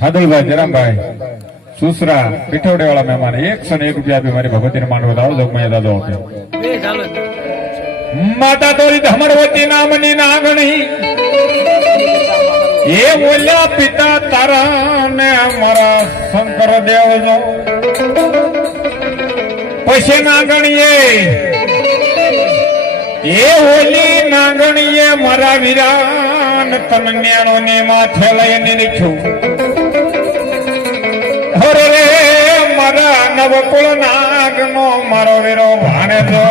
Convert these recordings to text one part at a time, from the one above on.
खादलभाई जरामभाई सुसरा पिठोड़े वाला मेहमान 101 रुपया भी हमारी भगवती ने मांडव दाओ जोगमैया दादो माता तोरी धमरवती नामनी नागणी ये बोल्या पिता तारा ने हमारा शंकर देव जो पशे नागणीए ये होली नागणीए मारा वीरान तन्याणो ने माथे लईने निछू अरे मारा नवकुल नागनो मारो वीरो भाणेजो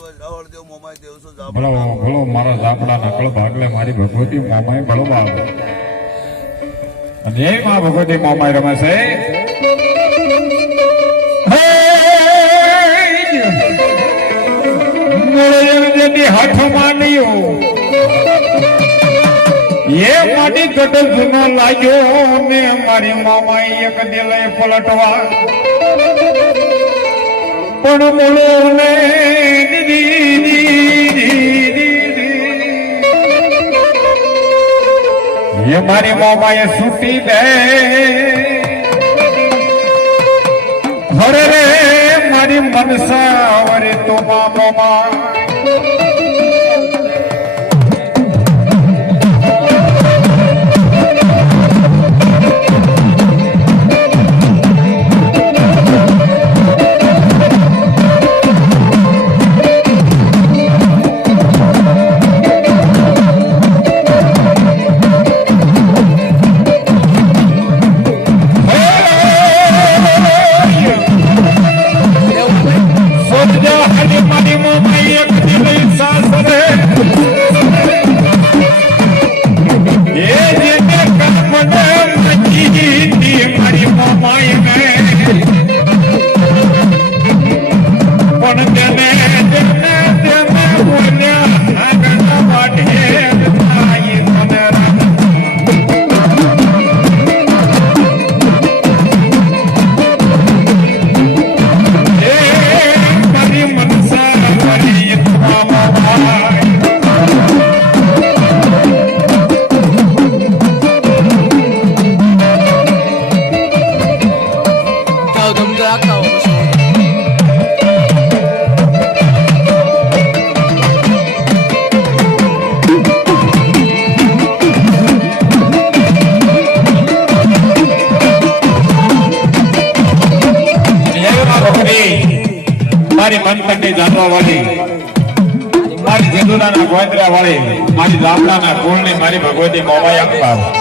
ભલો ભલો મારા ઝાપડા નકળ ભાગલે મારી ભગવતી મોમાય ભલો બાપ અને એ માં ભગવતી મોમાય રમે છે હાથમાં નહીં એ માટી કટલ જૂનો લાગ્યો ને મારી મામાઈ એક દિલે પલટવા પણ બોલો ને એ મારી મામાએ છૂટી દે હરે રે મારી મનસા વરે તો મામા મારી મનપટ્ટી જાણવા વાળી મારી જેદુરાના ગોંદરા વાળી મારી લામડાના કુળની મારી ભગવતી મોમાઈ આપવા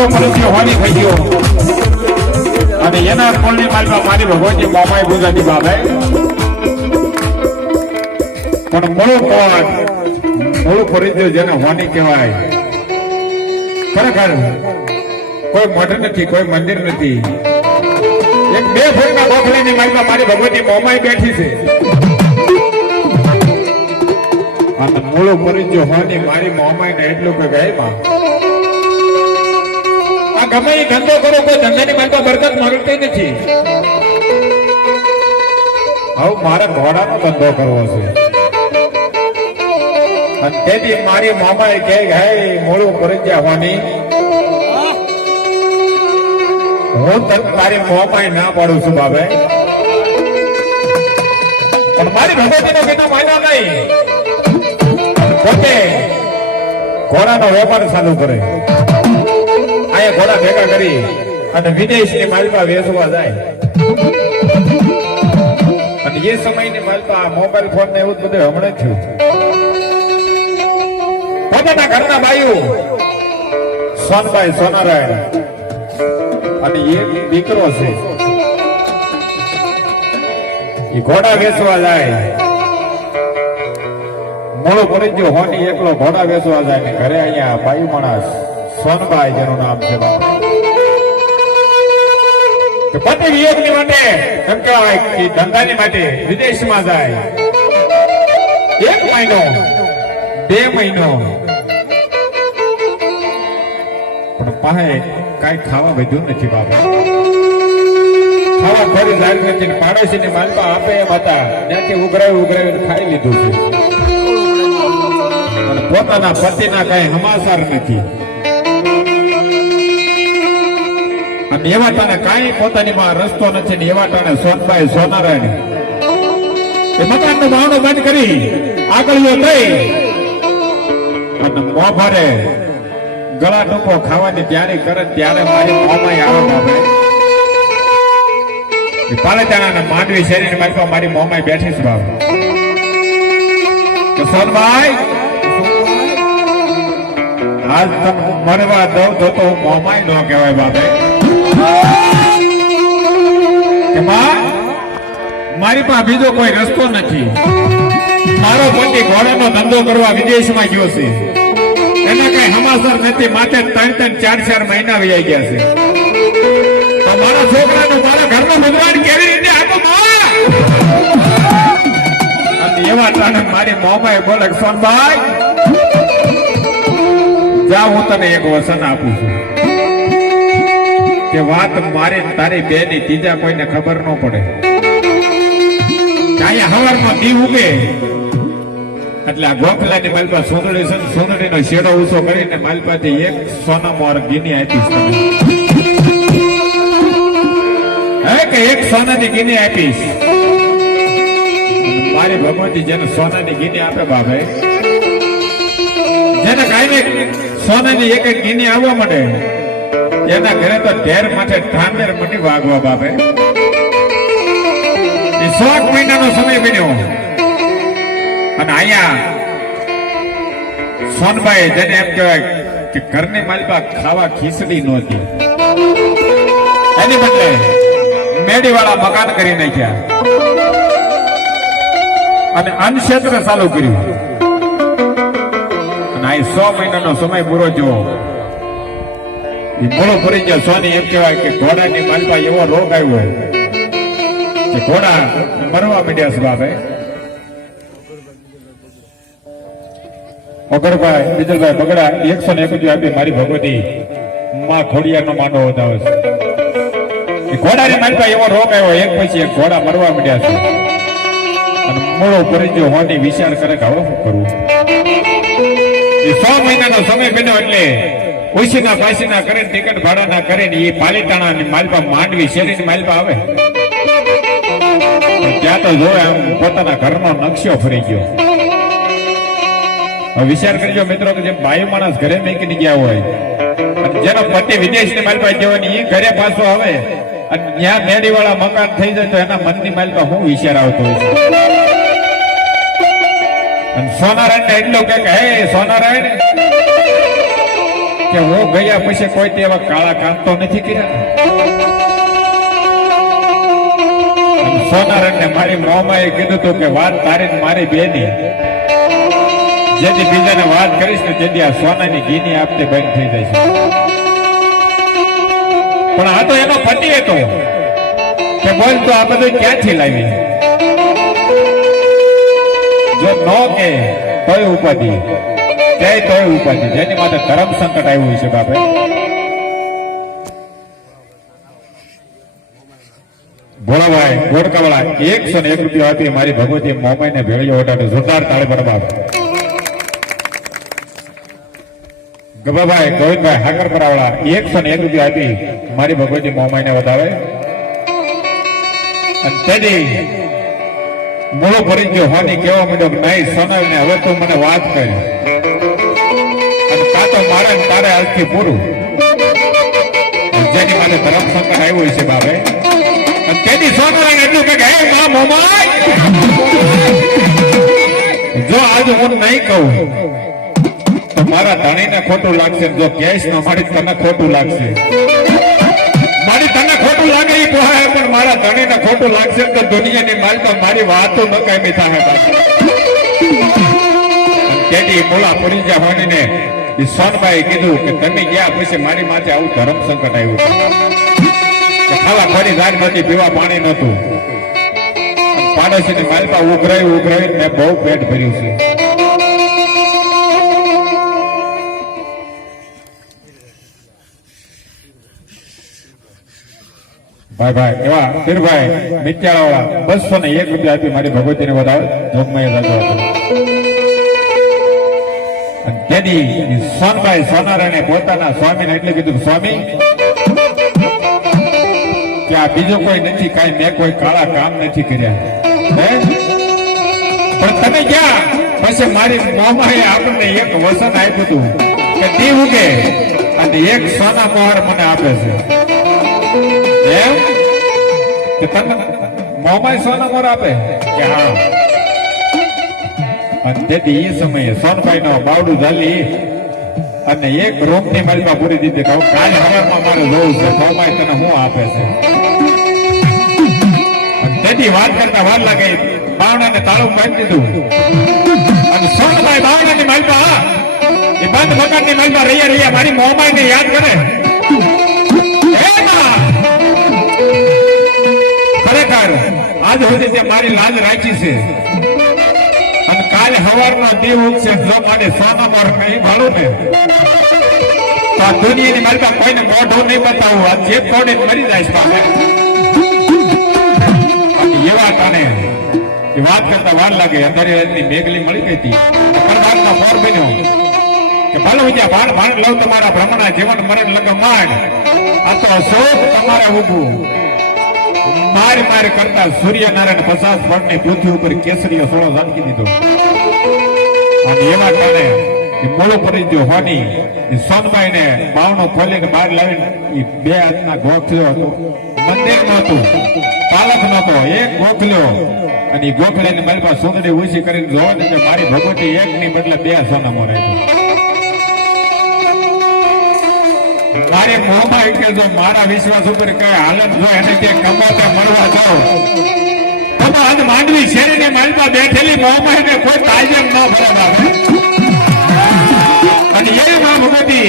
મૂળો ફરજિયો હોની થઈ ગયો અને એના કુળની માલમાં મારી ભગવતી મોમાઈ ગુજરાતી બાબે પણ મૂળું કોણ મૂળું ફરજિયો જેને હોની કહેવાય ખરેખર કોઈ મઠ નથી કોઈ મંદિર નથી એક 2 ફૂટના ગોખલાની માલમાં મારી ભગવતી મોમાઈ બેઠી છે અને મૂળો ફરજિયો હોની મારી મોમાઈ ને એટલું કે ગાયમાં ગમે એ ધંધો કરો કોઈ ધંધાની માલમાં બરકત મળતી નથી હવે મારે ઘોડાનો ધંધો કરવો છે અને તેથી મારી મામાએ કહે હે મોળું ફરજિયા હોની હું તારી મોમાએ ના પાડું છું બાબે પણ મારી ભગવતીનો વિના માન્યો નહીં પોતે ઘોડાનો વેપાર ચાલુ કરે અહીંયા ઘોડા ભેગા કરી અને વિદેશની માલપા વેચવા જાય અને એ સમયની માલપા મોબાઈલ ફોન ને એવું બધું હમણાં થયું પોતાના ઘરના બાયું સોનભાઈ સોનારાયણ અને એ દીકરો છે એ ઘોડા વેચવા જાય મોડો પડી ગયો હોની એકલો ઘોડા વેચવા જાય ને ઘરે અહીંયા બાયુ માણસ સોનભાઈ જેનું નામ છે પતિ વિયોગની માટે એમ કહેવાય કે ધંધાની માટે વિદેશમાં જાય 1 મહિનો 2 મહિનો પણ પાસે કઈ ખાવા વધ્યું નથી બાબા ખાવા ફરી જાય નથી પાડોશીની માલપા આપે એમ હતા ત્યાંથી ઉઘરાવી ખાઈ લીધું છે અને પોતાના પતિના કઈ સમાચાર નથી અને એવા તાને કાંઈ પોતાની માં રસ્તો નથી ને એવા તાને સોનભાઈ સોનારાયણ એ મકાનનું બારણું બંધ કરી આગળીઓ થઈ અને મોભારે ગળા ટૂંકો ખાવાની તૈયારી કરે ત્યારે મારી મોમાઈ આવે બાપે પાલેતાણા માંડવી શેરીની મારી મારી મોમાઈ બેઠી છે બાપ કે સોનભાઈ આજ તમે મરવા દઉં તો હું મોમાઈ ન કહેવાય બાપે મારી પાસે બીજો કોઈ રસ્તો નથી મારો પતિ ઘોડાનો ધંધો કરવા વિદેશમાં ગયો છે એના કઈ સમાચાર નથી માથે 3-4 મહિના વહી ગયા છે તો મારા છોકરાનું મારા ઘરનું ગુજરાન કેવી રીતે આપો અને એવા ટાણે મારી મોમાએ બોલે સોનભાઈ જા હું તને એક વચન આપું છું કે વાત મારી તારી બે ની ત્રીજા કોઈને ખબર ન પડે અહીંયા હવારમાં દી ઉગે એટલે આ ગોખલાની માલપા સોનડીનો શેડો ઊંચો કરીને માલપાથી 1 સોના મોર ગીની આપીશ હે કે 1 સોનાની ગીની આપીશ મારી ભગવતી જેને સોનાની ગીની આપે બાપે જેને કાંઈ સોનાની એક ગીની આવવા માંડે એના ઘરે તો ઢેર માથે ઠાંડેર મંડી વાગવા બાપે એ 100 મહિનાનો સમય બન્યો અને અહીંયા સોનભાઈ જેને એમ કહેવાય કે ઘરની માલપા ખાવા ખીચડી નહોતી એની બદલે મેડી વાળા મકાન કરી નાખ્યા અને અન્નક્ષેત્ર ચાલુ કર્યું અને આ 100 મહિનાનો સમય પૂરો થયો એ મોડો ફરી ગયો સોની એમ કહેવાય કે ઘોડાની માલપા એવો રોગ આવ્યો કે ઘોડા મરવા માંડ્યા છે બાપે અગરભાઈ બીજલભાઈ બગડા 101 આપી મારી ભગવતી માં ખોડિયાનો માંડો વધાવે છે ઘોડાની માલપા એવો રોગ આવ્યો એક પછી એક ઘોડા મરવા માંડ્યા છે અને મોડો ફરી ગયો હોની વિચાર કરે કે હવે શું કરવું એ 100 મહિનાનો સમય બન્યો એટલે ઓછીના પાસીના કરે ટિકિટ ભાડાના કરે ને એ પાલીતાણાની માલપા માંડવી શેરીની માલપા આવે ત્યાં તો જોવે આમ પોતાના ઘરનો નકશો ફરી ગયો વિચાર કરજો મિત્રો કે જે બાયુ માણસ ઘરે મેકીને ગયા હોય અને જેનો પતિ વિદેશની માલપા જવાની એ ઘરે પાછો આવે અને ત્યાં મેડી વાળા મકાન થઈ જાય તો એના મનની માલપા હું વિચાર આવતો હોય છે અને સોનારાયણ ને એટલો કે હે સોનારાયણ કે હું ગયા પછી કોઈ તેવા કાળા કામ તો નથી કર્યા. સોનારણને મારી મોમાએ કીધું હતું કે વાત તારી મારી બેની જેથી બીજાને વાત કરીશ ને તેથી આ સોનાની ઘીની આપતે બંધ થઈ જાય છે. પણ આ તો એનો પતિ હતો કે બોલ તો આ બધું ક્યાંથી લાવી? જો નો કે તોય ઉપાધિ, તે તોય ઉપાધિ, જેની માટે ધર્મ સંકટ આવ્યું છે બાપે. ભોળાભાઈ ગોળકાવાળા 101 રૂપિયા આપી મારી ભગવતી મોમાઈને ભેળીઓ ઓટાડે જોરદાર તાળી પર બાપ. ગભાભાઈ ગોવિંદભાઈ હાકરપરાવાળા 101 રૂપિયા આપી મારી ભગવતી મોમાઈને વધાવે. અને તેની મૂળો ભરી ગયો હોની કેવા માંડ્યો કે નહીં સોનાવીને હવે તું મને વાત કરી અને કાં તો મારે તારે આજથી પૂરું, જેની માટે ધર્મ સંકટ આવ્યું છે બાપે. તેની સોનાવીને એટલું કે હે મા મોમાઈ, જો આજ હું નહીં કહું તો મારા ધણીને ખોટું લાગશે, જો કેશ ન મારી તને ખોટું લાગશે. મારી તને ખોટું લાગે એ પોહાય પણ મારા ધણીને ખોટું લાગશે તો દુનિયાની માલમાં મારી વાતો ન કાયમી થાય. તેની મોલા પડી જા હોનીને સોનબાઈ કીધું કે તમે ગયા પછી મારી માથે આવું ધર્મ સંકટ આવ્યું. ખાવા ખોરી જાગમાંથી પીવા પાણી નતું. પાડોશીની માલપા ઉઘરાવી મેં બહુ પેટ ભર્યું છે. ભાઈ એવા પીરભાઈ મિત્યાળા 201 રૂપિયા આપી મારી ભગવતીને વધાવે જોગમય રાજો હતો. તેની સોનભાઈ સોનારાયણે પોતાના સ્વામીને એટલે કીધું સ્વામી કે આ બીજો કોઈ નથી, કાંઈ મેં કોઈ કાળા કામ નથી કર્યા, પણ તમે ક્યાં પછી મારી મોમાએ આપણને એક વસન આપ્યું હતું કે દી ઉગે અને એક સોના મોહર મને આપે છે. એમ કે તમે મોમાએ સોના મોહર આપે કે હા. અને તેથી એ સમયે સોનભાઈ નો બાવડું ઝાલી અને એક રૂમ ની માલિકા પૂરી દીધી કે કાલ હવારમાં મારે જોવું છે મોમાએ તને શું આપે છે. તેથી વાત કરતા વાર લાગે બાવણાને તાળું બાંધી દીધું અને સોનભાઈ બાવણાની માલિકા એ બંધ મકાનની માલિકા રહ્યા મારી મોમાઈને યાદ કરે. ખરેખર આજ સુધી તે મારી લાજ રાખી છે અને કાલે સવારનો દીવ ઉગશે જો મારે સોના મોર નહીં ભાડું ને તો આ દુનિયાની માલિકા કોઈને મોઢું નહીં બતાવું, આ જેબ તોડીને મરી જાય છે. એવા ટાણે એ વાત કરતા વાર લાગે અંધારી રાતની મેઘલી મળી ગઈ હતી. પરમાત્મા ફોર બન્યો કે ભલે હું જ્યાં ભાણ ભાણ લઉં તમારા ભ્રમણા જીવન મરણ લગ માંડ, આ તો શોક તમારે ઊભું માર કરતા સૂર્યનારાયણ 50 ફૂટની પૃથ્વી ઉપર કેસરીયો સોળો ઝાંકી દીધો. અને એવા ટાણે મોડું પડી ગયો હોની સોનબાઈ ને બાવણો ખોલીને બહાર લાવીને એ બે હાથના ગોખલ્યો હતો. મંદિર નહોતું, પાલક નહોતો, એક ગોખલ્યો અને એ ગોખલાની મારી પાસે સુંદરી ઓછી કરીને જોવા દે મારી ભગવતી એક ની બદલે 2 સોના મોર આપ્યો. મારે મોહમાં કે જો મારા વિશ્વાસ ઉપર કઈ હાલત જો એને કે કમાતે મળવા જાઓ તો આજ માંડવી શેરીની માલમાં બેઠેલી મોહમાં એને કોઈ તાજમ ન ભરવા. અને એ માં ભગવતી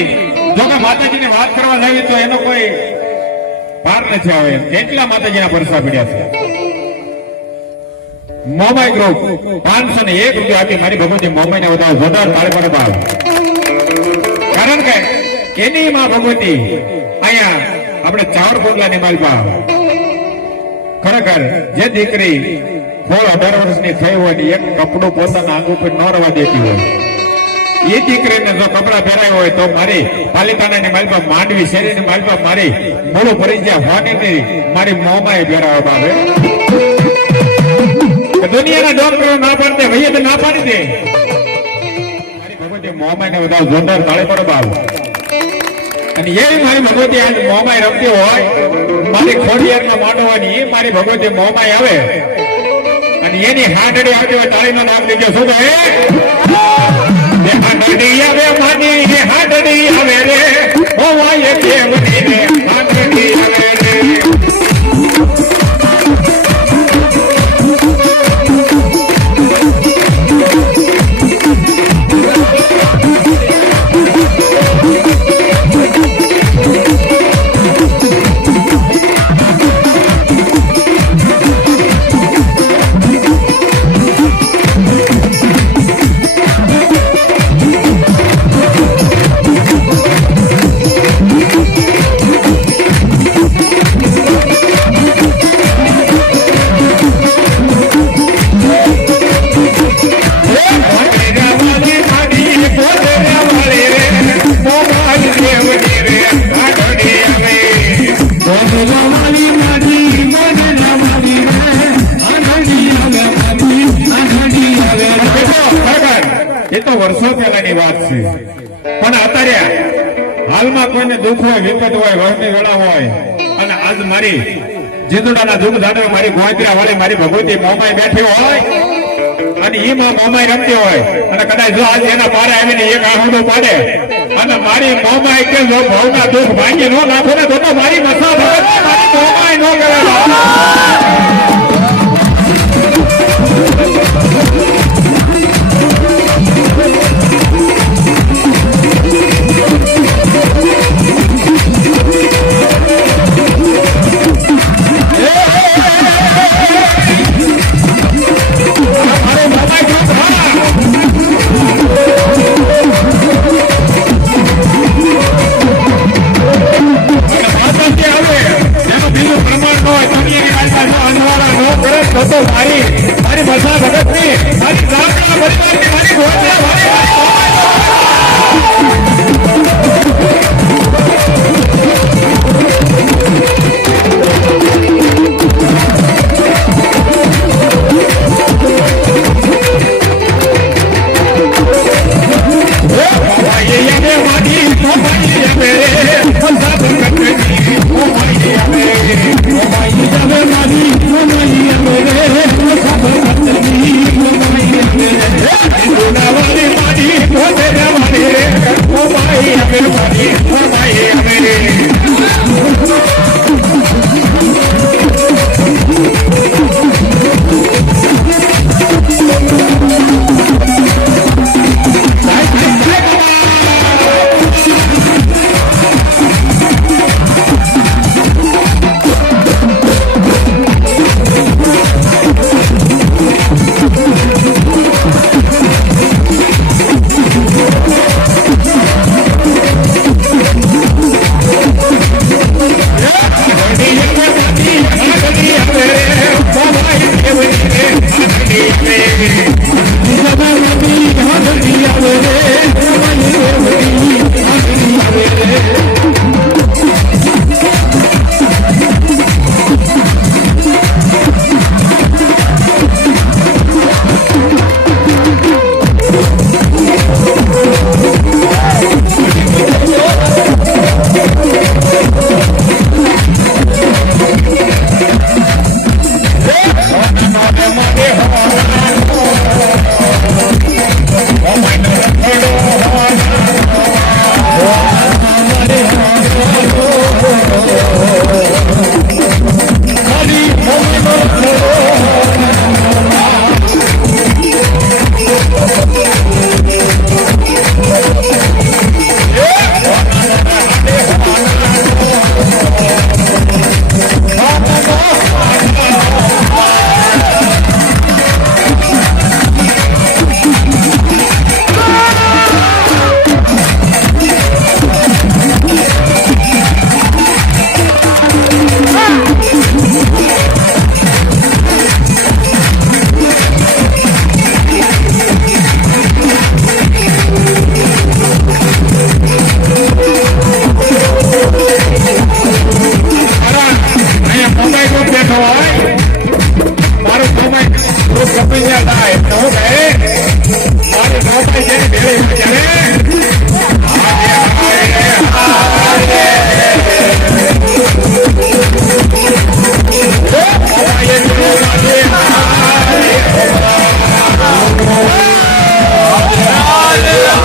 જો કે માતાજીની વાત કરવા જાવી તો એનો કોઈ પાર નથી આવે. કેટલા માતાજીના પરસા પડ્યા છે. મોમાઈ ગ્રુપ 501 રૂપિયા આપી મારી ભગવતી મોમાઈને વધારે જોરદાર તાળી પર બાળ. કારણ કે એની માં ભગવતી અહીંયા આપણે ચાવડ કોટલાની માલપા ખરેખર જે દીકરી 18 વર્ષની થઈ હોય ને એક કપડું પોતાના આંગ ઉપર ન રવા દેતી હોય એ દીકરીને જો કપડા પહેરાય હોય તો મારી પાલિતાણાની માલપા માંડવી શેરીની માલપા મારી મોડું ભરી ગયા હોની મારી મોમાએ પહેરાવવામાં આવે. દુનિયાના ડોક્ટરો ના પાડતે ભાઈએ ના પાડી દે મારી ભગવતી મોમાઈને બધા જોરદાર તાળી પડે બાળ. અને એ મારી ભગવતી આજ મોમાઈ રમતી હોય મારી ખોડિયારમાં માંડવાની એ મારી ભગવતી મોમાઈ આવે અને એની હાંડડી આવતી હોય તાળીનો નામ લીધો શું કહે હાડડી આવે માની હાડડી આવે રે હોવાય દેવની રે હાડડી આવે રે વર્ષો પહેલાની વાત છે પણ અત્યારે હાલમાં કોઈને દુઃખ હોય વિપત હોય વહમી વેળા હોય અને આજ મારી જીંદુડાના દુઃખ દાડે મારી ગોંદરા વાળી મારી ભગવતી મોમાઈ બેઠી હોય અને ઈ માં મોમાઈ રમતી હોય અને કદાચ જો આજ એના પારે આવીને એક આહુડો પાડે અને મારી મોમાઈ કે જો ભવના દુઃખ ભાંગી ન નાખો ને તો મારી મસા ભગત મારી મોમાઈ ન કરે મારી મસા ભગતની મારી પ્રાર્થના પરિવારની મારી ગોંદરા Hallelujah.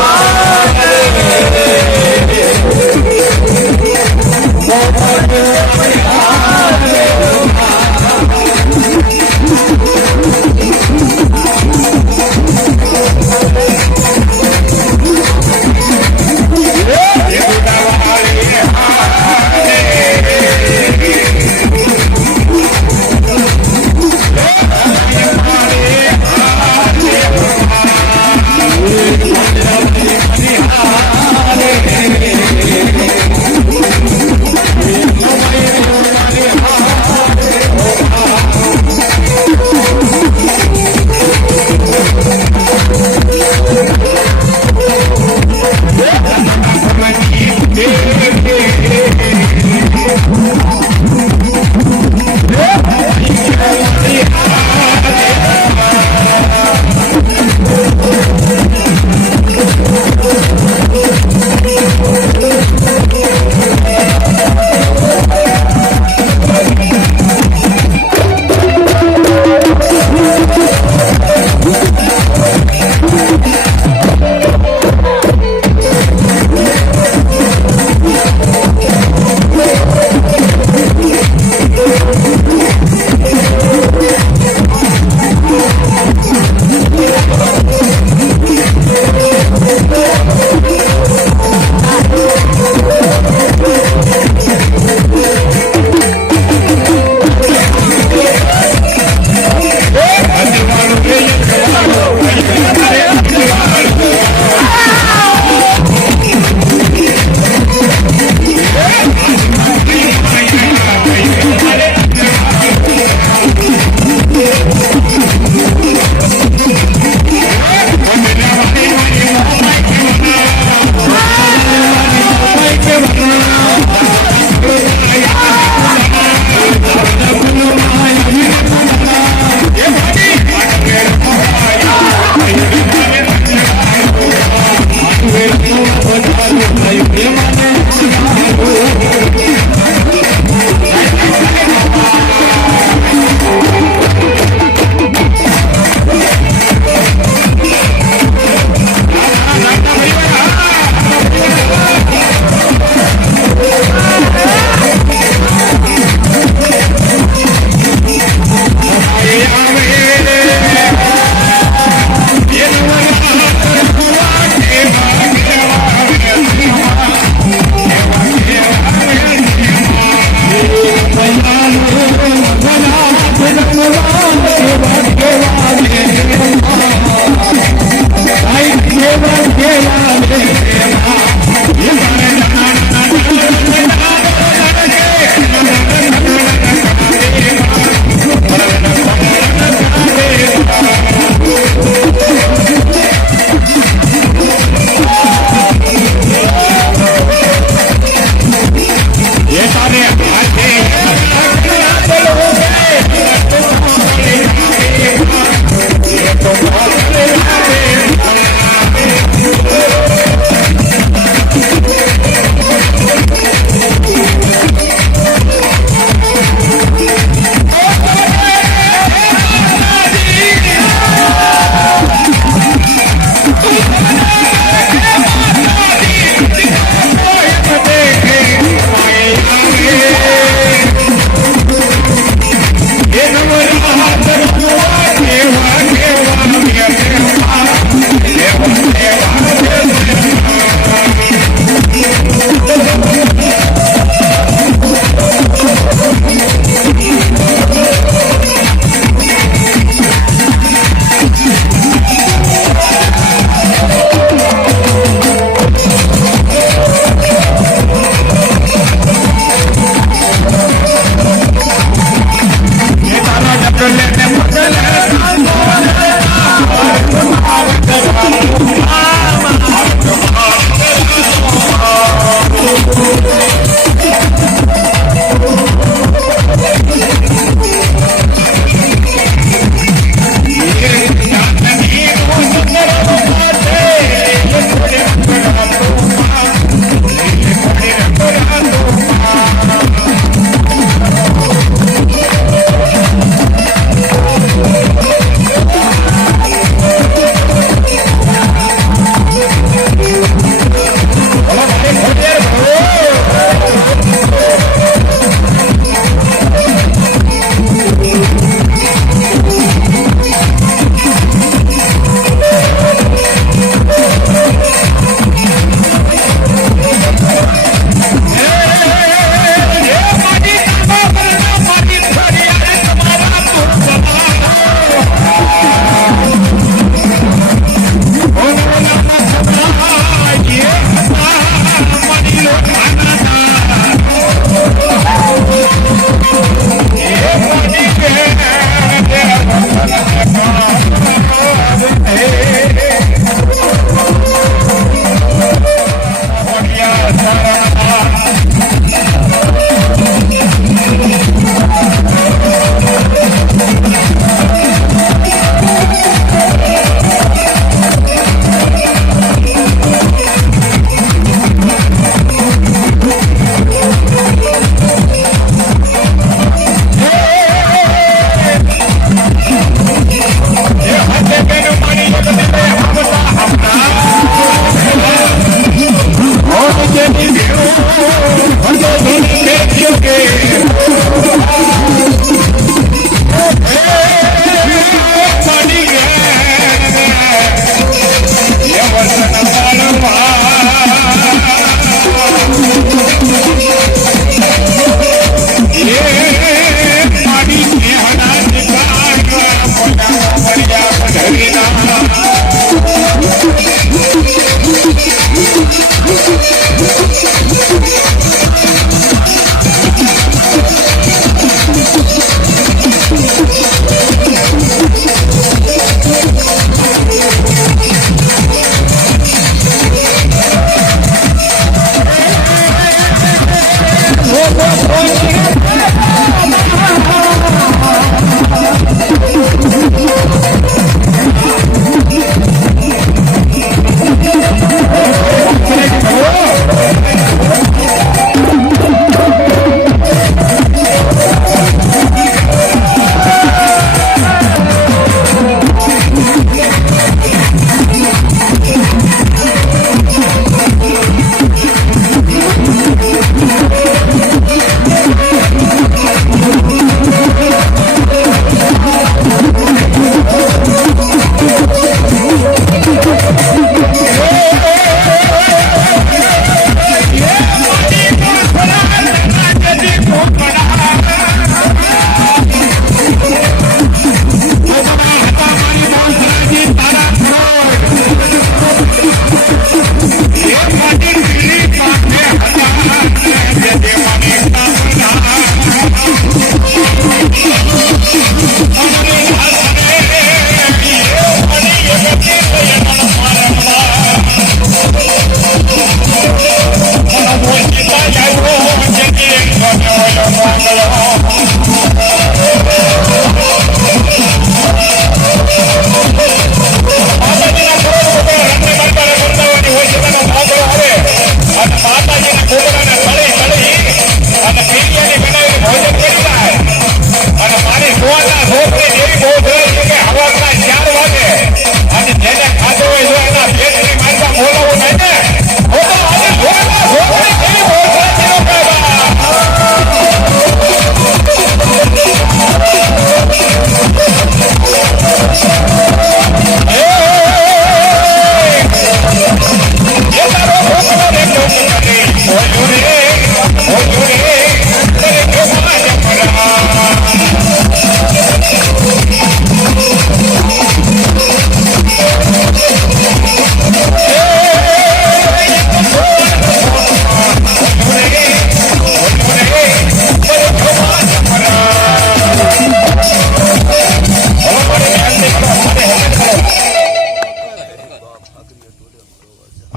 Yeah.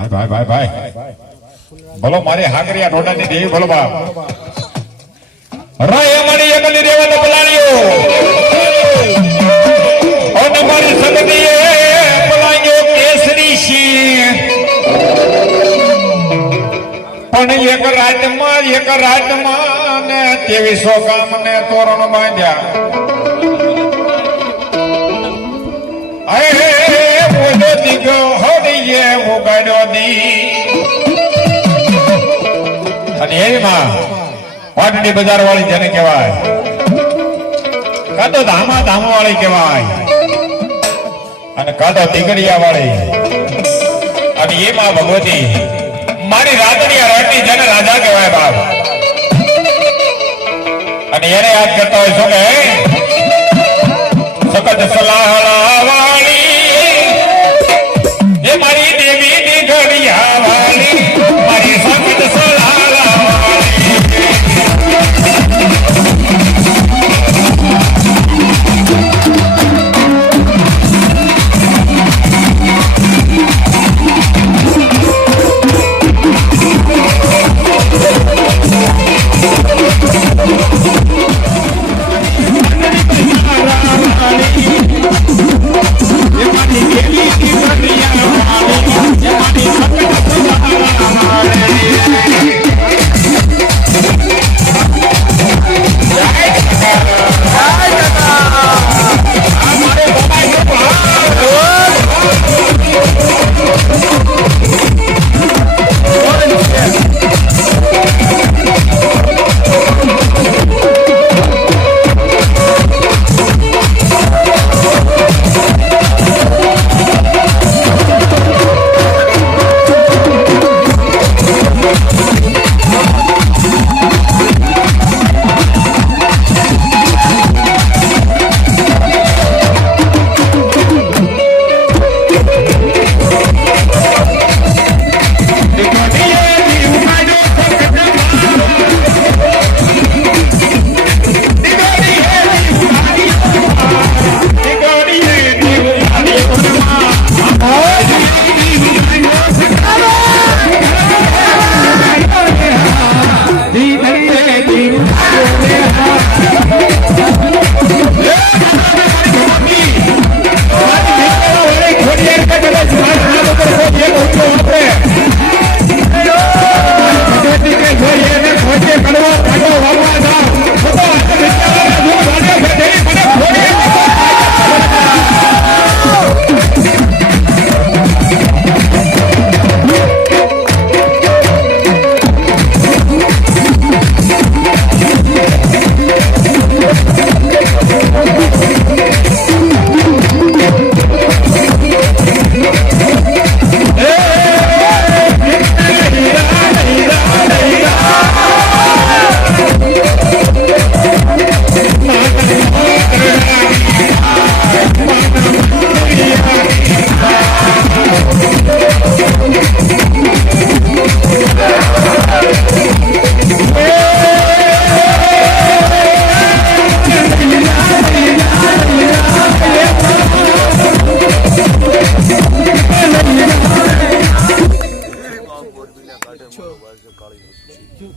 ભાઈ બોલો મારી હાકરિયા ઢોડાની દેવી બોલો બાપ રે મણી એકલી દેવને બોલાણ્યો અને મારી સગદીએ બોલાણ્યો કેસરી સિંહ પણ એક રાતમાં ને 2300 ગામ ને તોરણ બાંધ્યા બોલો દીગો હોડીએ ઉગાડ્યો દી અને એમાં પાટડી બજાર વાળી જેને કહેવાય કાતો ધામા વાળી કહેવાય અને કાતો ટીકડિયા વાળી અને એમાં ભગવતી મારી રાતડિયા રાતની જેને રાજા કહેવાય બાપ અને એને યાદ કરતા હોય શું કે સકત સલાહલા વાળી એ મારી દેવી ટીકડિયા વાળી મારી સકત સલાહલા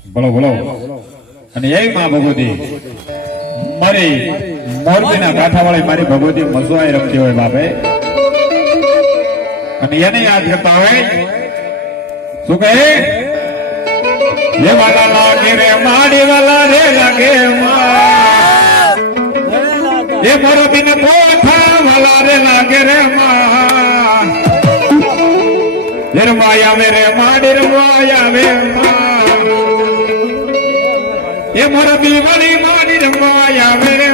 બોલો બોલો અને એ માં ભગવતી મારી મોરબીના કાંઠાવાળી મારી ભગવતી મસવાઈ રમતી હોય બાપે અને એને યાદ કરતા હોય શું કહે એ વાલા લાગે રે માડી વાલા રે લાગે એ મોરબીને પોઠા વાલા રે લાગે રે માં રમાયા મે રે માડી રમાયા મે એ મોરા બીવાળી માડી રમાયા મે રે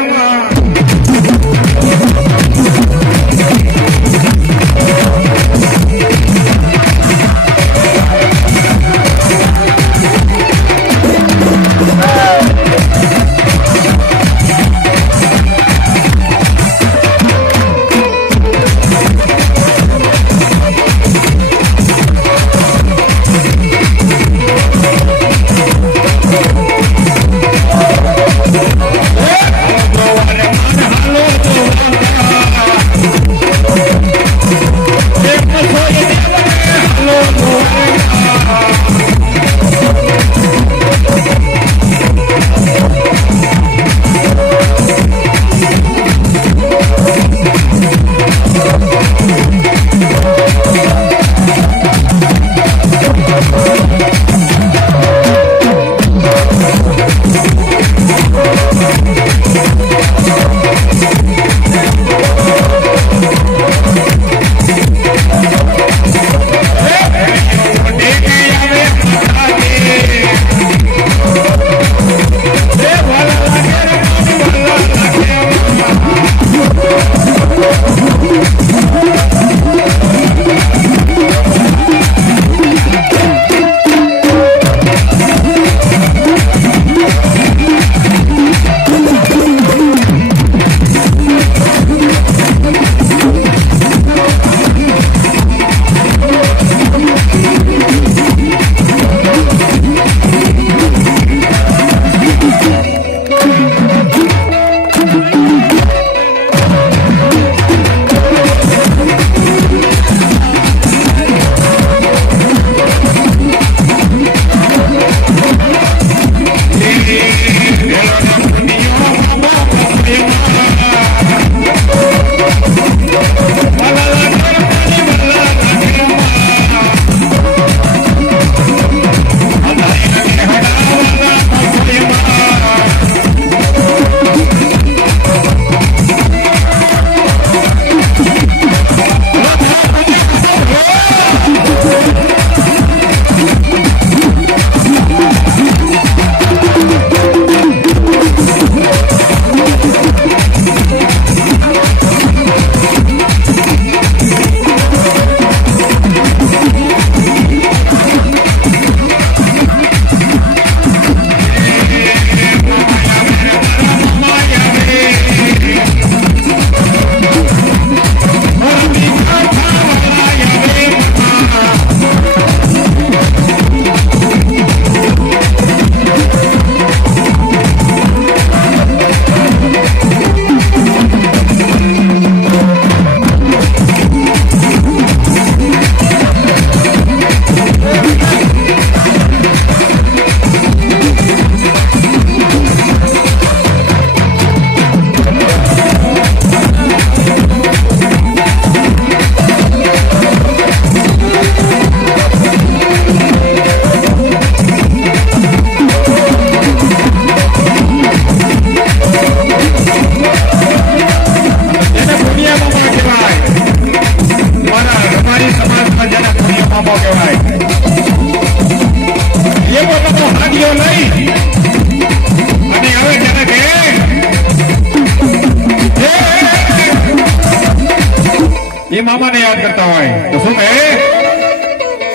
મામાને યાદ કરતા હોય તો શું કહે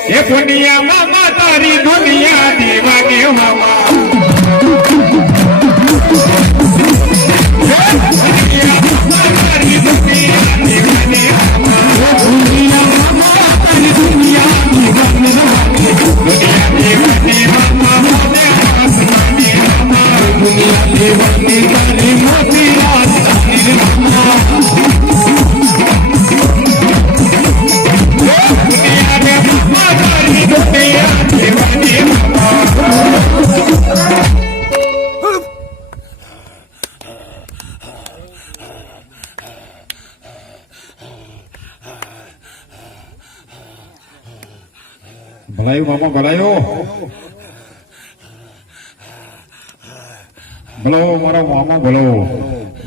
એ પુનિયા મામા તારી દુનિયા દીવાને મામા ભલાયું મામા ભલાયું ભલો મારો મામા ભલો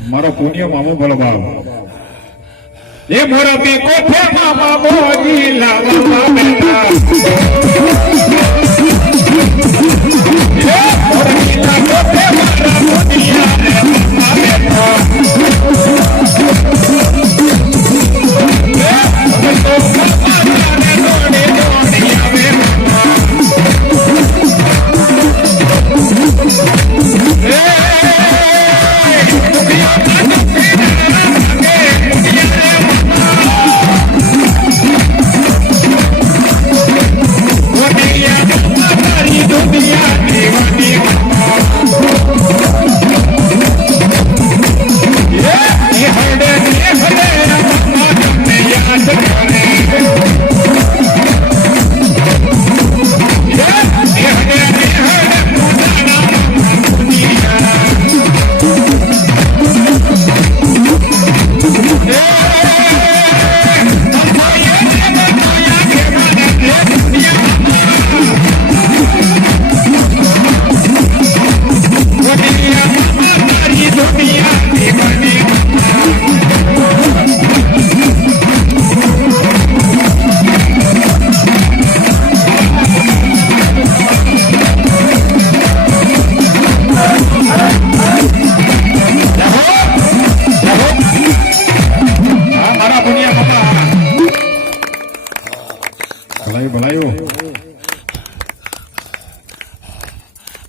મારો પુણ્ય મામો ભલો બાપ એ મોરો બે કોઠે મામા બોજી લાવા બેટા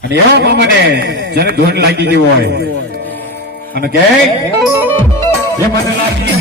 અને એવા મામાને જેને ધૂન લાગી ગઈ હોય અને કે જે મને લાગી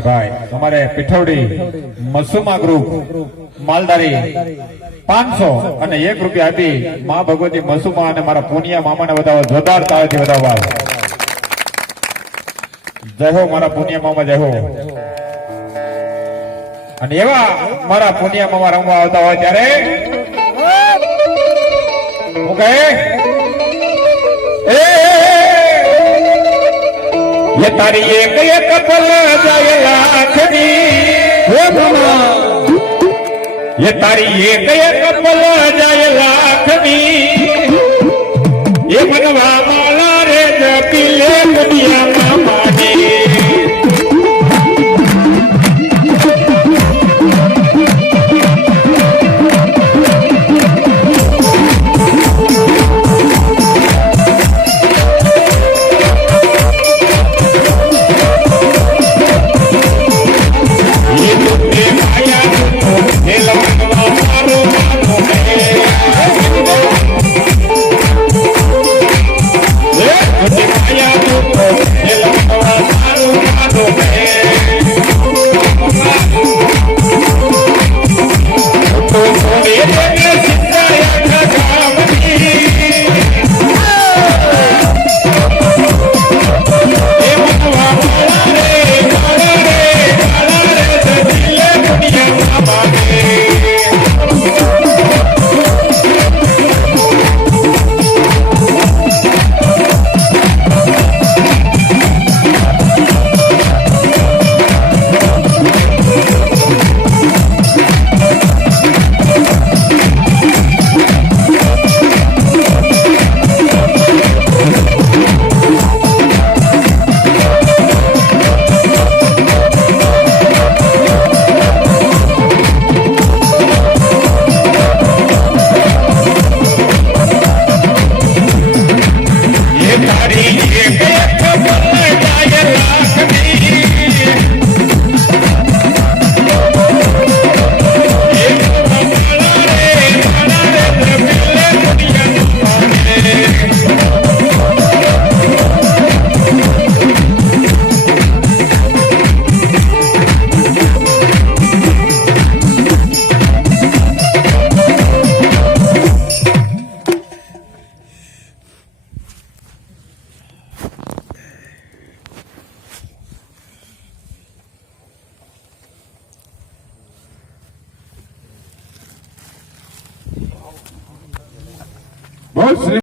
ભાઈ તમારે પીઠવડી મસુમા ગ્રુપ માલધારી 500 અને 1 રૂપિયા આપી માં ભગવતી મસુમા અને મારા પુનિયા મામાને વધાવો જોરદાર તાળીથી વધાવવા જય હો મારા પુનિયા મામા જય હો અને એવા મારા પુનિયા મામા રમવા આવતા હોય ત્યારે હું કહે ये तारी एक पल जाए लाखनी हे भमा ये तारी एक पल जाए लाखनी ये मनवा माला रे जपीले दुनिया माने बहुत